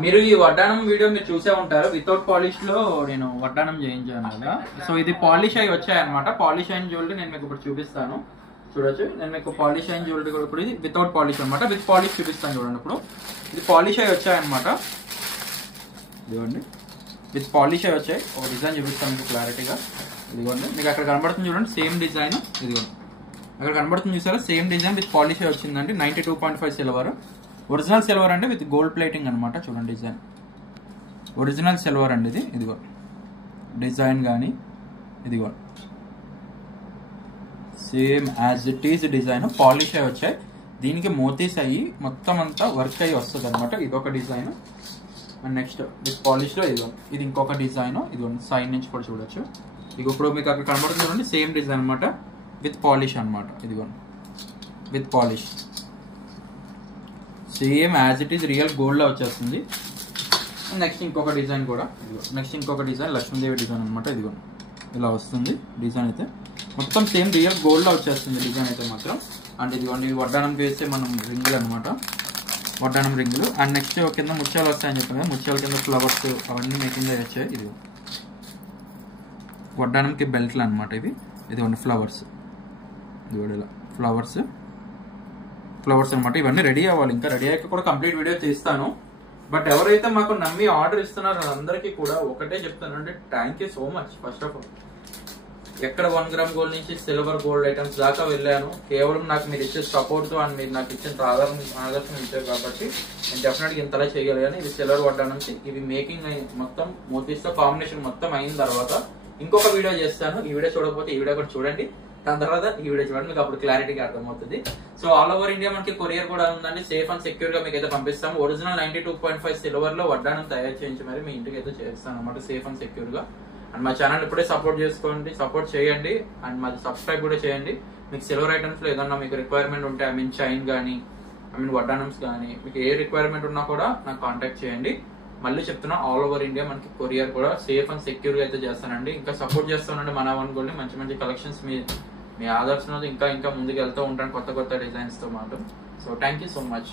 మీరు ఈ వడ్డానం వీడియో మీరు చూసే ఉంటారు. వితౌట్ పాలిష్ లో నేను వడ్డానం చేయించాను కదా. సో ఇది పాలిష్ అయి వచ్చాయన్నమాట. పాలిష్ అయిన జ్యువెలరీ నేను మీకు ఇప్పుడు చూపిస్తాను. చూడొచ్చు, నేను మీకు పాలిష్ అయిన జ్యువెలరీ కూడా ఇప్పుడు ఇది వితౌట్ పాలిష్ అనమాట. విత్ పాలిష్ చూపిస్తాను చూడండి. ఇప్పుడు ఇది పాలిష్ అయి వచ్చాయన్నమాట. ఇదిగోండి, విత్ పాలిష్ అయి వచ్చాయి. ఒక డిజైన్ చూపిస్తాను మీకు క్లారిటీగా. ఇదిగోండి, మీకు అక్కడ కనబడుతుంది చూడండి, సేమ్ డిజైన్. ఇదిగోండి అక్కడ కనబడుతుంది చూసారా, సేమ్ డిజైన్ విత్ పాలిష్ అయి వచ్చిందండి. 92.5 సిల్వర్, ఒరిజినల్ సిల్వర్ అండి, విత్ గోల్డ్ ప్లేటింగ్ అనమాట. చూడండి డిజైన్ ఒరిజినల్ సిల్వర్ అండి ఇది. ఇదిగో డిజైన్ కానీ ఇదిగో same as it is design, polish అయి వచ్చాయి. దీనికి మోతీస్ అయ్యి మొత్తం అంతా వర్క్ అయ్యి వస్తుంది అనమాట. ఇదొక design. And next with polish లో ఇదిగో ఇది ఇంకొక డిజైన్. ఇదిగో సైడ్ నుంచి కూడా చూడొచ్చు. ఇక ఇప్పుడు మీకు అక్కడ కనబడుతుంది చూడండి, సేమ్ డిజైన్ అనమాట, విత్ పాలిష్ అనమాట. ఇదిగో with polish same as it is real gold లో వచ్చేస్తుంది. నెక్స్ట్ ఇంకొక డిజైన్ కూడా, నెక్స్ట్ ఇంకొక డిజైన్ లక్ష్మీదేవి డిజైన్ అనమాట. ఇదిగో ఇలా వస్తుంది డిజైన్ అయితే, మొత్తం సేమ్ రియల్ గోల్డ్ లో వచ్చేస్తుంది డిజైన్ అయితే మాత్రం. అండ్ ఇదిగోండి వడ్డానం వేస్తే మనం రింగులు అనమాట, వడ్డానం రింగులు. అండ్ నెక్స్ట్ కింద ముత్యాలు వస్తాయని చెప్పాను కదా, ముత్యాల కింద ఫ్లవర్స్ అవన్నీ మేకింగ్ వచ్చాయి. ఇది వడ్డానంకి బెల్ట్లు అనమాట ఇవి. ఇదిగోండి ఫ్లవర్స్, ఇదిగోండి ఇలా ఫ్లవర్స్ అనమాట. ఇవన్నీ రెడీ అవ్వాలి, ఇంకా రెడీ అయ్యాక కూడా కంప్లీట్ వీడియో తీస్తాను. బట్ ఎవరైతే మాకు నమ్మి ఆర్డర్ ఇస్తున్నారో అందరికీ కూడా ఒకటే చెప్తానంటే thank you so much. First of all ఎక్కడ 1 గ్రామ్ గోల్డ్ నుంచి సిల్వర్ గోల్డ్ ఐటమ్స్ దాకా వెళ్ళాను. కేవలం నాకు మీరు ఇచ్చే సపోర్ట్ అండ్ మీరు నాకు ఇచ్చిన ఆదర్శం ఇచ్చారు కాబట్టి నేను డెఫినెట్గా ఇంతలా చేయగలిగాను. ఇది సిల్వర్ వడ్డా నుంచి ఇవి మేకింగ్ మొత్తం మోతీస్తో కాంబినేషన్ మొత్తం అయిన తర్వాత ఇంకొక వీడియో చేస్తాను. ఈ వీడియో చూడకపోతే ఈ వీడియో కూడా చూడండి, దాని తర్వాత ఈ వీడియో చూడండి, మీకు అప్పుడు క్లారిటీగా అర్థమవుతుంది. సో ఆల్ ఓవర్ ఇండియా మనకి కొరియర్ కూడా ఉందండి. సేఫ్ అండ్ సెక్యూర్ గా మీకు అయితే పంపిస్తాము. ఒరిజినల్ 92.5 సిల్వర్ లో వడ్డానం తయారు చేయించి మరి మీ ఇంటికి అయితే చేస్తాను అనమాట, సేఫ్ అండ్ సెక్యూర్ గా. అండ్ మా ఛానల్ ఇప్పుడే సపోర్ట్ చేసుకోండి, సపోర్ట్ చేయండి. అండ్ మాది సబ్స్క్రైబ్ కూడా చేయండి. మీకు సిల్వర్ ఐటమ్స్ లో ఏదన్నా మీకు రిక్వైర్మెంట్ ఉంటే, ఐ మీన్ చైన్ కానీ, ఐ మీన్ వడ్డానమ్స్ కానీ, మీకు ఏ రిక్వైర్మెంట్ ఉన్నా కూడా నాకు కాంటాక్ట్ చేయండి. మళ్ళీ చెప్తున్నా, ఆల్ ఓవర్ ఇండియా మనకి కొరియర్ కూడా సేఫ్ అండ్ సెక్యూర్ గా అయితే చేస్తానండి. ఇంకా సపోర్ట్ చేస్తానండి మన వన్ గోల్డ్. మంచి మంచి కలెక్షన్స్ మీ ఆదర్శంలో ఇంకా ముందుకు వెళ్తూ ఉంటాను, కొత్త డిజైన్స్ తో మాత్రం. So thank you so much.